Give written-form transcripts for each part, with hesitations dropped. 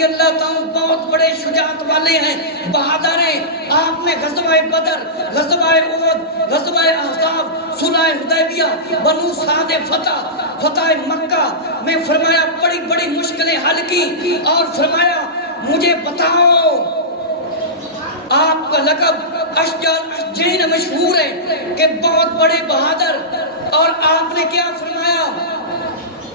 رضی اللہ تعالیٰ بہت بڑے شجاعت والے ہیں، بہادر ہیں۔ آپ نے غزوہ بدر، غزوہ احد، غزوہ احزاب، صلح حدیبیہ، بنو سعد فتح مکہ میں فرمایا بڑی بڑی مشکلیں حل کی، اور فرمایا مجھے بتاؤ، آپ کا لقب اشجعین مشہور ہے کہ بہت بڑے بہادر، اور آپ نے کیا فرمایا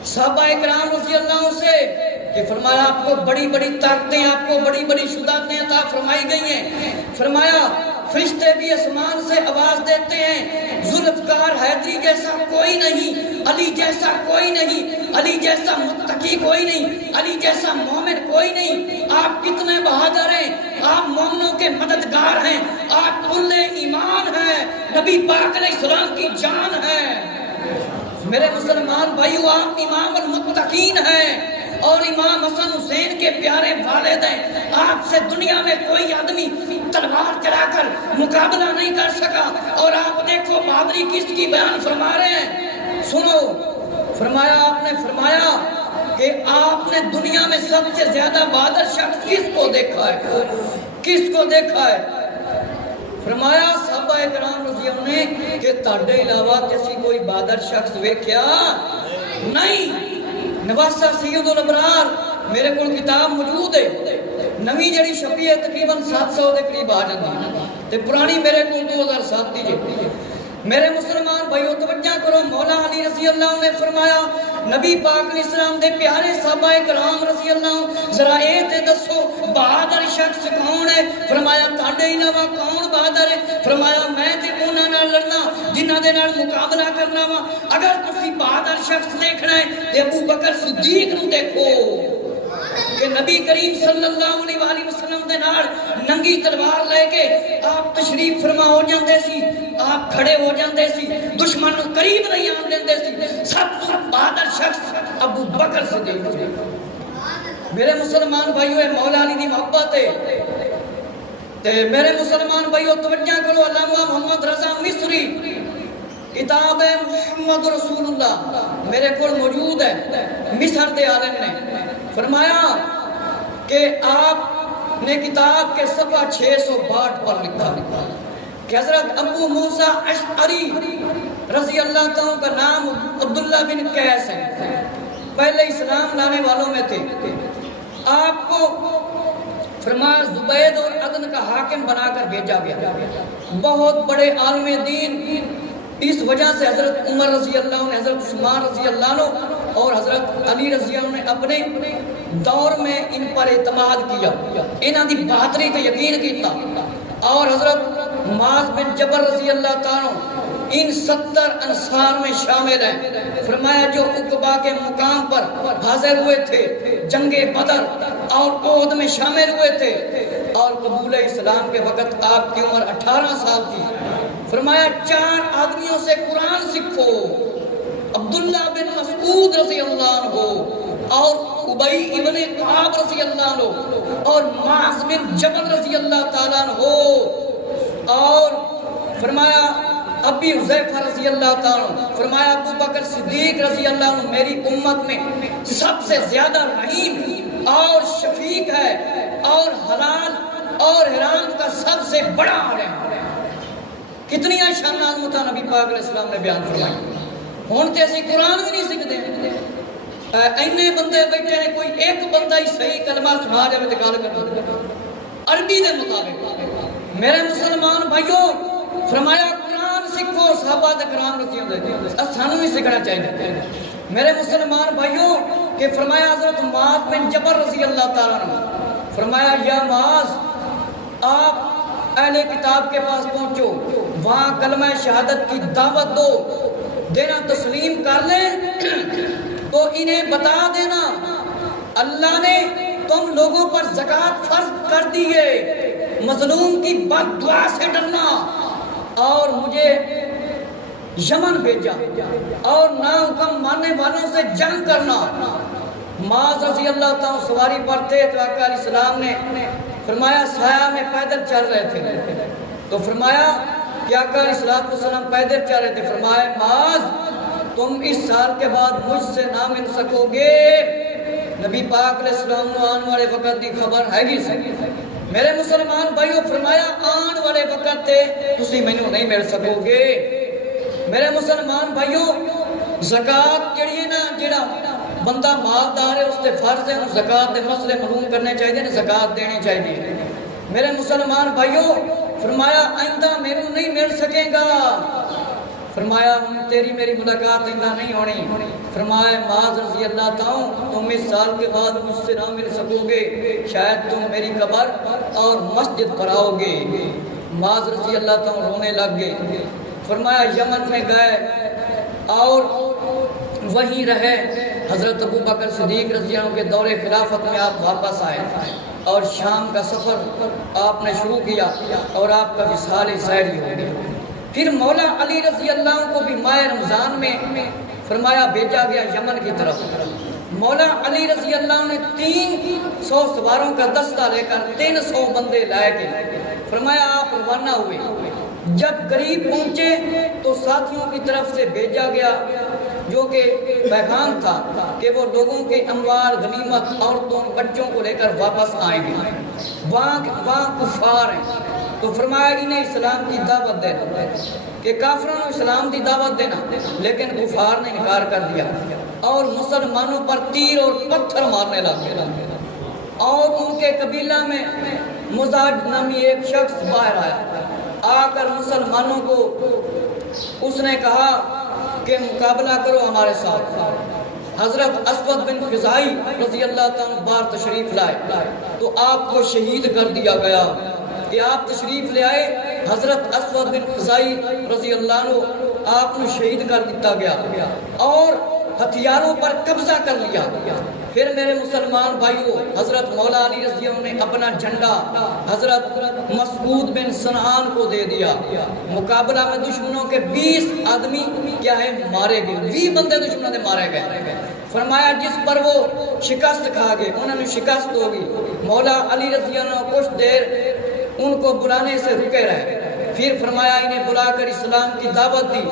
صحابہ کرام رضی اللہ عنہ سے کہ فرمایا آپ کو بڑی بڑی طاقتیں، آپ کو بڑی بڑی شجاعتیں عطا فرمائی گئی ہیں۔ فرمایا فرشتے بھی آسمان سے آواز دیتے ہیں ذوالفقار حیدری جیسا کوئی نہیں، علی جیسا کوئی نہیں، علی جیسا متقی کوئی نہیں، علی جیسا مومن کوئی نہیں۔ آپ کتنے بہادر ہیں، آپ مومنوں کے مددگار ہیں، آپ کل ایمان ہیں، نبی پاک علیہ السلام کی جان ہے۔ میرے مسلمان بھائیو، آپ امام المتقین ہیں اور امام حسن حسین کے پیارے والد ہیں۔ آپ سے دنیا میں کوئی آدمی تلوار چلا کر مقابلہ نہیں کر سکا، اور آپ دیکھو بہادری کس کی بیان فرما رہے ہیں، سنو۔ فرمایا آپ نے فرمایا کہ آپ نے دنیا میں سب سے زیادہ بہادر شخص کس کو دیکھا ہے، کس کو دیکھا ہے؟ فرمایا صحابہ کرام رضی اللہ عنہ کہ تہاڈے علاوہ کسی کوئی بہادر شخص ویکھیا نہیں۔ نواسہ سید الابرار میرے کول کتاب موجود ہے، نویں جڑی چھپی ہے تقریباً 700 دے قریب آ جاندی تے پرانی میرے کول 2007 دی ہے۔ میرے مسلمان بھائیو توجہ کرو، مولا علی رضی اللہ عنہ نے فرمایا نبی پاک علیہ السلام دے پیارے صحابہ کرام رضی اللہ عنہ ذرا اے تے دسو بہادر شخص کون ہے؟ فرمایا تہاڈے علاوہ کون بہادر ہے؟ فرمایا میں تے انہاں نال لڑنا جنہاں دے نال مقابلہ کرنا وا۔ اگر تسی بہادر شخص دیکھنا ہے تے ابو بکر صدیق نو دیکھو کہ نبی کریم صلی اللہ علیہ وآلہ وسلم دے نال ننگی تلوار لے کے آپ تشریف فرما ہو جاندے سی، آپ کھڑے ہو جاندے سی، دشمن نو قریب نہیں آن دیندے سی۔ سب سے بہادر شخص ابو بکر صدیق۔ میرے مسلمان بھائیو اے مولا علی دی محبت ہے تے میرے مسلمان بھائیو توجہ کرو، علامہ محمد رضا مصری کتاب ہے محمد رسول اللہ میرے کول موجود ہے، مصر دے عالم نے فرمایا کہ آپ نے کتاب کے صفحہ 662 پر لکھا کہ حضرت ابو موسیٰ اشعری رضی اللہ تعالیٰ کا نام عبداللہ بن قیس ہے، پہلے اسلام لانے والوں میں تھے۔ آپ کو فرمایا زبید اور عدن کا حاکم بنا کر بھیجا گیا، بہت بڑے عالم دین۔ اس وجہ سے حضرت عمر رضی اللہ عنہ، حضرت عثمان رضی اللہ عنہ اور حضرت علی رضی اللہ عنہ نے اپنے دور میں ان پر اعتماد کیا، انہاں دی بہادری کا یقین کیتا، اور حضرت معاذ بن جبل رضی اللہ تعالیٰ ان 70 انصار میں شامل ہیں۔ فرمایا جو عقبہ کے مقام پر حاضر ہوئے تھے، جنگ بدر اور احد میں شامل ہوئے تھے، اور قبول اسلام کے وقت آپ کی عمر 18 سال تھی۔ فرمایا 4 آدمیوں سے قرآن سیکھو، عبداللہ بن مسعود رضی اللہ عنہ اور ابی ابن کعب رضی اللہ عنہ اور معاذ بن جبل رضی اللہ تعالیٰ عنہ، اور فرمایا ابی حذیفہ رضی اللہ تعالیٰ عنہ، فرمایا ابو بکر صدیق رضی اللہ عنہ میری امت میں سب سے زیادہ رحیم اور شفیق ہے، اور حلال اور حرام کا سب سے بڑا عالم ہے۔ کتنی شان عظمت نبی پاک علیہ السلام نے بیان فرمائی۔ ہن تے اسی قرآن بھی نہیں سکھدے، اینے بندے بیٹھے نے، کوئی ایک بندہ ہی صحیح کلمہ سنا جائے تے گل کر عربی دے مطابق۔ میرے مسلمان بھائیو فرمایا قرآن سیکھو، صحابہ کرام رضی اللہ عنہ سانوں بھی سیکھنا چاہیے۔ میرے مسلمان بھائیو کہ فرمایا حضرت معاذ بن جبل رضی اللہ تعالیٰ عنہ، فرمایا یا معاذ آپ اہل کتاب کے پاس پہنچو، وہاں کلمہ شہادت کی دعوت دو، دینا تسلیم کر لیں تو انہیں بتا دینا اللہ نے تم لوگوں پر زکوٰۃ فرض کر دی ہے، مظلوم کی بد دعا سے ڈرنا، اور مجھے یمن بھیجا اور نا حکم ماننے والوں سے جنگ کرنا۔ معاذ رضی اللہ تعالیٰ سواری پر تھے تو آقا علیہ السلام نے فرمایا سایہ میں پیدل چل رہے تھے، تو فرمایا کہ آقا علیہ السلام پیدل چل رہے تھے، فرمایا معاذ تم اس سال کے بعد مجھ سے نہ مل سکو گے۔ نبی پاک علیہ السلام نو آن والے وقت دی خبر ہے گی سی میرے مسلمان بھائیو فرمایا آن والے وقت تے تسی مینوں نہیں مل سکو گے میرے مسلمان بھائیو زکات جڑی ہے نا جڑا بندہ مالدار ہے اس تے فرض ہے زکات دے مسئلے معلوم کرنے چاہیے نے زکات دینی چاہیے میرے مسلمان بھائیو فرمایا آئندہ میرے نہیں مل سکے گا فرمایا تیری میری ملاقات آئندہ نہیں ہونی فرمایا معاذ رضی اللہ تعالیٰ تم اس سال کے بعد مجھ سے نہ مل سکو گے شاید تم میری قبر اور مسجد پر آؤ گے معاذ رضی اللہ تعالیٰ رونے لگ گئے فرمایا یمن میں گئے اور وہیں رہے حضرت ابو بکر صدیق رضی اللہ عنہ کے دور خلافت میں آپ واپس آئے اور شام کا سفر آپ نے شروع کیا اور آپ کا وصال ظاہری ہو گیا پھر مولا علی رضی اللہ عنہ کو بھی ماہ رمضان میں فرمایا بھیجا گیا یمن کی طرف مولا علی رضی اللہ عنہ نے 300 سواروں کا دستہ لے کر 300 بندے لائے گئے فرمایا آپ روانہ ہوئے جب قریب پہنچے تو ساتھیوں کی طرف سے بھیجا گیا جو کہ پیغام تھا کہ وہ لوگوں کے اموال غنیمت عورتوں بچوں کو لے کر واپس آئیں گے وہاں کفار ہیں تو فرمایا انہیں اسلام کی دعوت دینا کہ کافروں نے اسلام کی دعوت دینا لیکن کفار نے انکار کر دیا اور مسلمانوں پر تیر اور پتھر مارنے لگے اور ان کے قبیلہ میں مزاج نامی ایک شخص باہر آیا آ کر مسلمانوں کو اس نے کہا کہ مقابلہ کرو ہمارے ساتھ حضرت اسود بن خزائی رضی اللہ تعالیٰ بار تشریف لائے تو آپ کو شہید کر دیا گیا کہ آپ تشریف لے آئے حضرت اسود بن خزائی رضی اللہ عنہ آپ نے شہید کر دیتا گیا اور ہتھیاروں پر قبضہ کر لیا پھر میرے مسلمان بھائیوں حضرت مولا علی رضی اللہ عنہ نے اپنا جھنڈا حضرت مسعود بن سنان کو دے دیا مقابلہ میں دشمنوں کے 20 آدمی کیا ہے مارے گئے 20 بندے دشمنوں نے مارے گئے فرمایا جس پر وہ شکست کھا گئے انہوں نے شکست ہوگی مولا علی رضی اللہ عنہ کچھ دیر ان کو بلانے سے رکے رہے پھر فرمایا انہیں بلا کر اسلام کی دعوت دی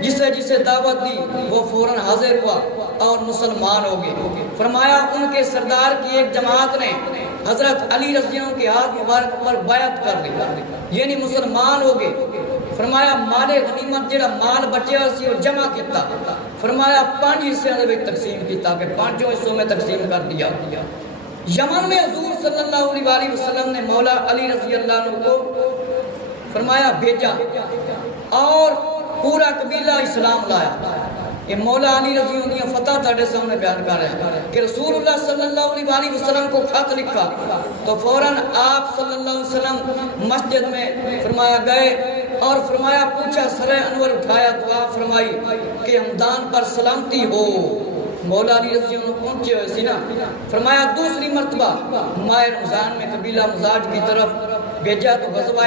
جسے دعوت دی وہ فوراً حاضر ہوا اور مسلمان ہو گئے فرمایا ان کے سردار کی ایک جماعت نے حضرت علی رضی اللہ عنہ کے ہاتھ مبارک پر بیعت کر دی یعنی مسلمان ہو گئے فرمایا مال غنیمت جڑا مال بچیا سی وہ جمع کیتا فرمایا 5 حصے دے وچ تقسیم کیتا کہ 5 حصوں میں تقسیم کر دیا یمن میں حضور صلی اللہ علیہ وسلم نے مولا علی رضی اللہ عنہ کو فرمایا بھیجا اور پورا قبیلہ اسلام لایا کہ مولا علی رضی اللہ عنہ فتح تھوڑے سامنے بیان کر رہے ہیں کہ رسول اللہ صلی اللہ علیہ وسلم کو خط لکھا تو فوراً آپ صلی اللہ علیہ وسلم مسجد میں فرمایا گئے اور فرمایا پوچھا سر انور اٹھایا دعا فرمائی کہ ہمدان پر سلامتی ہو مولا علی رضی اللہ عنہ پہنچے ہوئے سی نا فرمایا دوسری مرتبہ ماہ رمضان میں قبیلہ مزاج کی طرف بھیجا تو غزوہ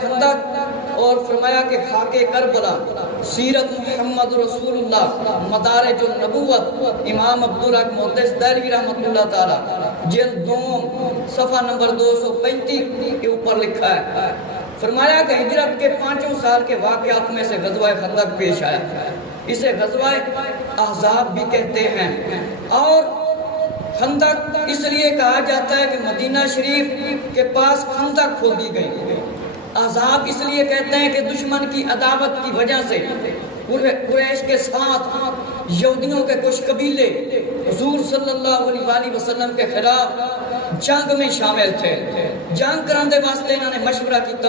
خندق اور فرمایا کہ خاک کربلا سیرت محمد رسول اللہ مدارج النبوت امام عبدالحق محدث دہلوی رحمۃ اللہ تعالی جلد 2 صفحہ نمبر 235 کے اوپر لکھا ہے فرمایا کہ ہجرت کے 5 سال کے واقعات میں سے غزوہ خندق پیش آیا اسے غزوہ احزاب بھی کہتے ہیں اور خندق اس لیے کہا جاتا ہے کہ مدینہ شریف کے پاس خندق کھودی گئی احزاب اس لیے کہتے ہیں کہ دشمن کی عداوت کی وجہ سے قریش کے ساتھ یہودیوں کے کچھ قبیلے حضور صلی اللہ علیہ وسلم کے خلاف جنگ میں شامل تھے جنگ کرنے واسطے انہوں نے مشورہ کیتا